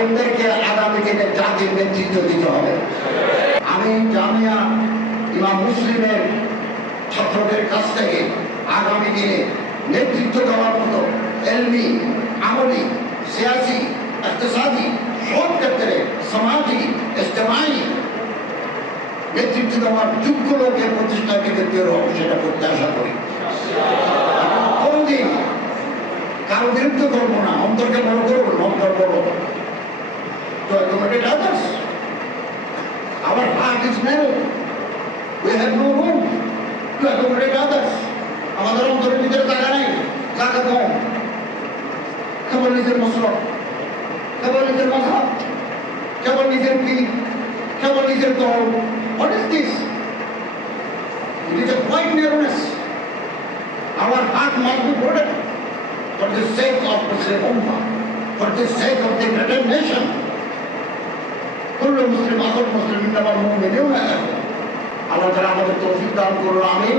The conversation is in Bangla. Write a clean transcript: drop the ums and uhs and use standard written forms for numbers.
আলেমদেরকে আগামী দিনে জাতির নেতৃত্ব দিতে হবে। আমি জামিয়া ইমাম মুসলিমের ছাত্রদের কাছ থেকে আগামী দিনে নেতৃত্ব দেওয়ার মতো এলমি, আমলি, সিয়াসি, ইকতিসাদি সব ক্ষেত্রে সমাজি, ইজতেমাই নেতৃত্ব দেওয়ার যোগ্য লোকের প্রতিষ্ঠাকে ক্ষেত্রে সেটা প্রত্যাশা করি। কোনদিন কারো বিরুদ্ধে করবো না, অন্তরকে বড় করবো, অন্তর বড় to accommodate others. Our heart is narrow. We have no room to accommodate others. আমাদের অন্তরের ভিতরে জায়গা নাই, জায়গা কম। কেবল নিজের মসলক, কেবল নিজের মজহব, কেবল নিজের পীর, কেবল নিজের দল। What is this? It is a quite narrowness. Our heart must be broadened for the sake of Muslim Ummah, for the sake of the greater nation. كل مسلم أخو المسلمين والمؤمنين. الله تعالى আমাদের তৌফিক দান করুন, আমিন।